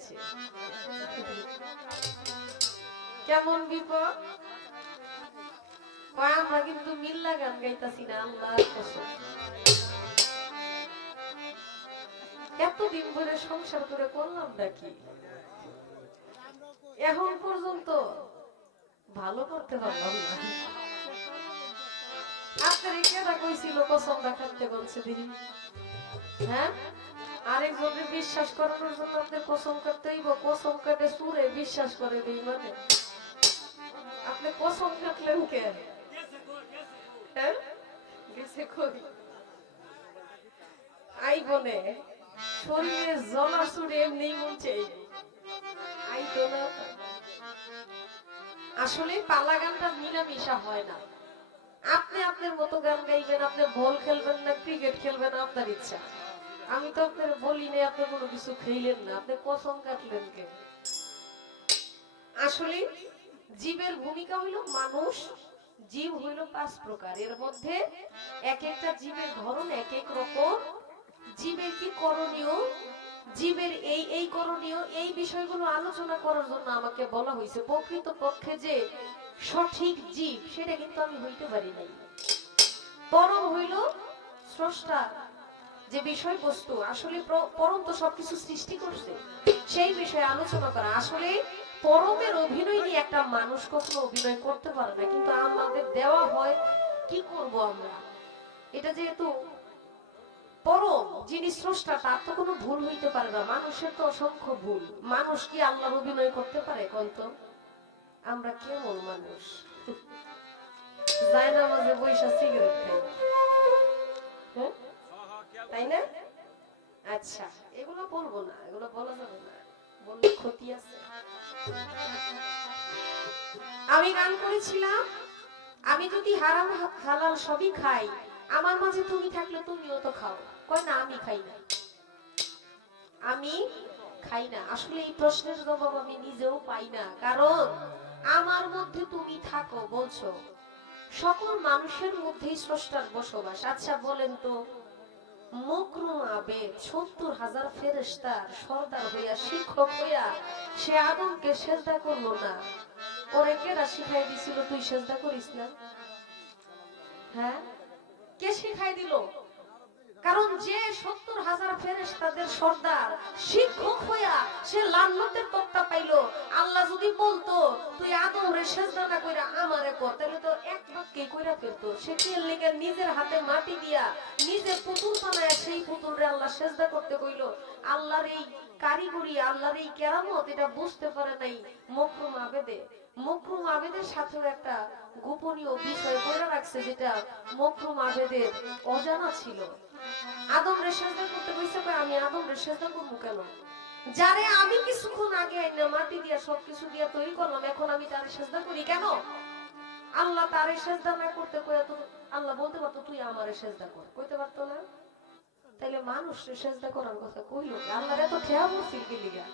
গাচ্ছে। কেমন বিপদ, আমরা কিন্তু মিল্লা গান গাইতাছি না, আল্লাহর কসম। এতদিন ধরে সংসার করে করলাম নাকি, এখন পর্যন্ত ভালো করতে পারলাম না। আপনার কেনা কইছিল কসম রাখাতে বলছে দিদি, হ্যাঁ আরেকজনের বিশ্বাস করানোর জন্য আপনার কসম কাটতে হইব। কসম কাটে সুরে বিশ্বাস করে দিই মানে আপনি কসম কাটলেন কে? হ্যাঁ গেছে কই আই বনে শরীরে জ্বলা সুরে এমনি মনছে আই তো না। আসলে পালা গানটা মিলামিশা হয় না। আপনি আপনার মতো গান গাইবেন, আপনি বল খেলবেন না ক্রিকেট খেলবেন আপনার ইচ্ছা। আমি তো আপনার বলি না আপনি কোনো কিছু খেলেন না, আপনি কসম কাটলেন কে? আসলে জীবের ভূমিকা হইল মানুষ। জীব হইল 5 প্রকার, এর মধ্যে এক একটা জীবের ধরন এক এক রকম। জীবের কি করণীয়, জীবের এই এই করণীয়, এই বিষয়গুলো আলোচনা করার জন্য আমাকে বলা হয়েছে। প্রকৃত পক্ষে যে সঠিক জীব সেটা কিন্তু আমি হইতে পারি নাই। পরম হইল স্রষ্টা, যে বিষয়বস্তু আসলে পরম তো সবকিছু সৃষ্টি করছে, সেই বিষয়ে আলোচনা করা। আসলে পরমের অভিনয় নিয়ে একটা মানুষ কখনো অভিনয় করতে পারে না, কিন্তু আমাদের দেওয়া হয়। কি করব আমরা? এটা যেহেতু পরম যিনি স্রষ্টা, তার তো কোনো ভুল হইতে পারে না। মানুষের তো অসংখ্য ভুল। মানুষ কি আল্লাহর অভিনয় করতে পারে? কন্ত আমরা কেমন মানুষ, যায় না মাঝে বৈশা সিগারেট খাই, হ্যাঁ তাই না? আচ্ছা এগুলো বলবো না, এগুলো বলা যাবে না, বললে ক্ষতি আছে। আমি গান করেছিলাম, আমি যদি হারাম হালাল সবই খাই, আমার মাঝে তুমি থাকলে তুমিও তো খাও। কয় না আমি খাই না, আমি খাই না। আসলে এই প্রশ্নের জবাব আমি নিজেও পাই না, কারণ আমার মধ্যে তুমি থাকো বলছো। সকল মানুষের মধ্যেই স্রষ্টার বসবাস। আচ্ছা বলেন তো, মকরুম আবেদ ৭০,০০০ ফেরেশতার সর্দার হইয়া শিক্ষক হইয়া সে আদমকে সেজদা করলো না, ওরে কেডা শিখাই দিছিল তুই সেজদা করিস না? হ্যাঁ কে শিখাই দিল? কারণ যে ৭০,০০০ ফেরেশতাদের সর্দার শিক্ষক হইয়া সে লান্নতের তক্তা পাইলো। আল্লাহ যদি বলতো তুই আদমরে সেজদা না কইরা আমারে কর, তাহলে তো এক বাক্যে কইরা ফেলতো। সে কি লেগে নিজের হাতে মাটি দিয়া নিজে পুতুল বানায় সেই পুতুলরে আল্লাহ সেজদা করতে কইলো? আল্লাহর এই কারিগরি, আল্লাহর এই কেরামত এটা বুঝতে পারে নাই মকরুম আবেদে। মকরুম আবেদের সাথেও একটা গোপনীয় বিষয় কইরা রাখছে, যেটা মকরুম আবেদের অজানা ছিল। আদম রে সেজদা করতে কইছে, আমি আদম রে সেজদা করব কেন? যারে আমি কিছুক্ষণ আগে আইনা মাটি দিয়া সবকিছু দিয়া তৈরি করলাম, এখন আমি তারে সেজদা করি কেন? আল্লাহ তারে সেজদা না করতে কইয়া তো আল্লাহ বলতে পারতো তুই আমারে সেজদা কর, কইতে পারতো না? তাইলে মানুষরে সেজদা করার কথা কইলো কে? আল্লাহর এত ঠেয়া বলছিল কি লিগা?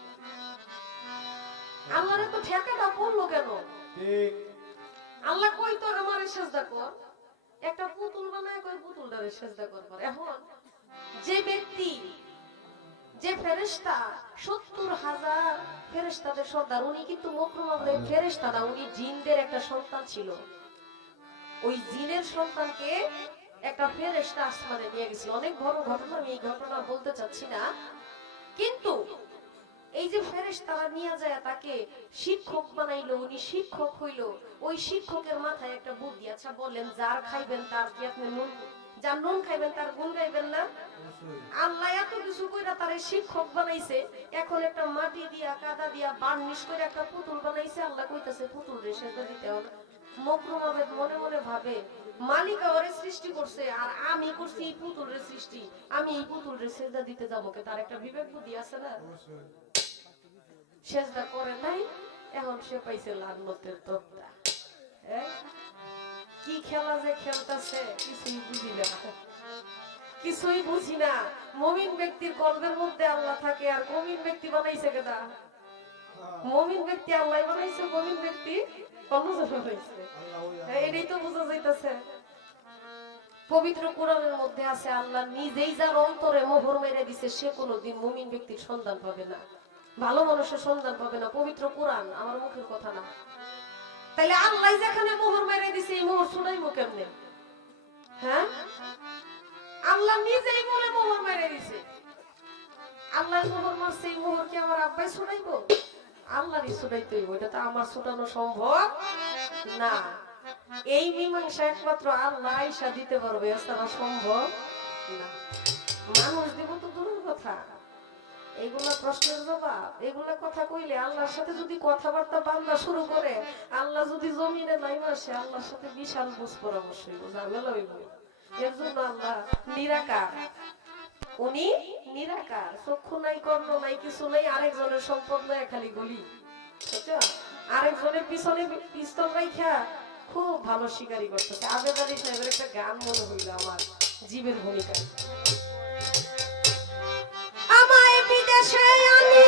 আল্লাহর এত ঠেকাটা পড়লো কেন? ঠিক আল্লাহ কইতো আমারে সেজদা কর, একটা পুতুল বানায় কই পুতুলটারে সেজদা করবার। এখন যে ব্যক্তি, যে ফেরেশতা ৭০,০০০ ফেরেশতাদের সর্দার, উনি কিন্তু মকরুম আবেদের ফেরেশতা না, উনি জিনদের একটা সন্তান ছিল। ওই জিনের সন্তানকে একটা ফেরেশতা আসমানে নিয়ে গেছিল। অনেক বড় ঘটনা, আমি এই ঘটনা বলতে চাচ্ছি না, কিন্তু এই যে ফেরেশতারা নিয়ে যায় তাকে শিক্ষক বানাইলো, উনি শিক্ষক হইল। ওই শিক্ষকের মাথায় একটা বুদ্ধি। আচ্ছা বলেন, যার খাইবেন তার কি আপনি নুন, যার নুন খাইবেন তার গুণ গাইবেন না? আল্লাহ এত কিছু কইরা তারে শিক্ষক বানাইছে, এখন একটা মাটি দিয়া কাদা দিয়া বার্নিশ করে একটা পুতুল বানাইছে। আল্লাহ কইতাছে পুতুল রে সেজদা দিতে হবে। মকরুম আবেদ মনে মনে ভাবে, মালিকা ওরে সৃষ্টি করছে আর আমি করছি এই পুতুলের সৃষ্টি, আমি এই পুতুলের সেজদা দিতে যাবো কে? তার একটা বিবেক বুদ্ধি আছে না? সেজদা করে নাই, এখন সে পাইছে লানতের তক্তা। কি খেলা যে খেলতেছে কিছুই বুঝি না, কিছুই বুঝি না। মুমিন ব্যক্তির কলবের মধ্যে আল্লাহ থাকে, আর মুমিন ব্যক্তি বানাইছে কেডা? মুমিন ব্যক্তি আল্লাহ বানাইছে, মুমিন ব্যক্তি অন্যজন বানাইছে। এটাই তো বোঝা যাইতেছে। পবিত্র কোরআনের মধ্যে আছে আল্লাহ নিজেই যার অন্তরে মোহর মেরে দিছে সে কোনোদিন মুমিন ব্যক্তির সন্ধান পাবে না। ভালো মানুষের সন্ধান পাবে না। পবিত্র কোরআন, আমার মুখের কথা না। তাইলে আল্লাহ যেখানে মোহর মেরে দিছে, এই মোহর ছুড়াইবো কেমনে? হ্যাঁ, আল্লাহ নিজেই বলে মোহর মেরে দিছে। আল্লাহ মোহর মারছে, এই মোহর কি আমার আব্বাই ছুড়াইবো? আল্লাহরই ছুড়াইতে হইব, এটা তো আমার ছুটানো সম্ভব না। এই মীমাংসা একমাত্র আল্লাহ আইসা দিতে পারবে, এছাড়া সম্ভব না। মানুষ দিব তো দূরের কথা, এগুলা প্রশ্নের জবাব, এগুলা কথা কইলে আল্লাহর সাথে যদি কথাবার্তা বান্দা শুরু করে, আল্লাহ যদি জমিনে নাইমা আসে, আল্লাহর সাথে বিশাল বুঝ পরামর্শ হইব, ঝামেলা হইব। এর জন্য আল্লাহ নিরাকার, উনি নিরাকার, চক্ষু নাই, কর্ণ নাই, কিছু নাই, আরেকজনের সম্পদ নাই, খালি গলি, বুঝছো? আরেকজনের পিছনে পিস্তল রাইখা খুব ভালো শিকারি করতেছে। আবেদ আলী সাহেবের একটা গান মনে হইল আমার জীবের ভূমিকায়। আমায় বিদেশে আনি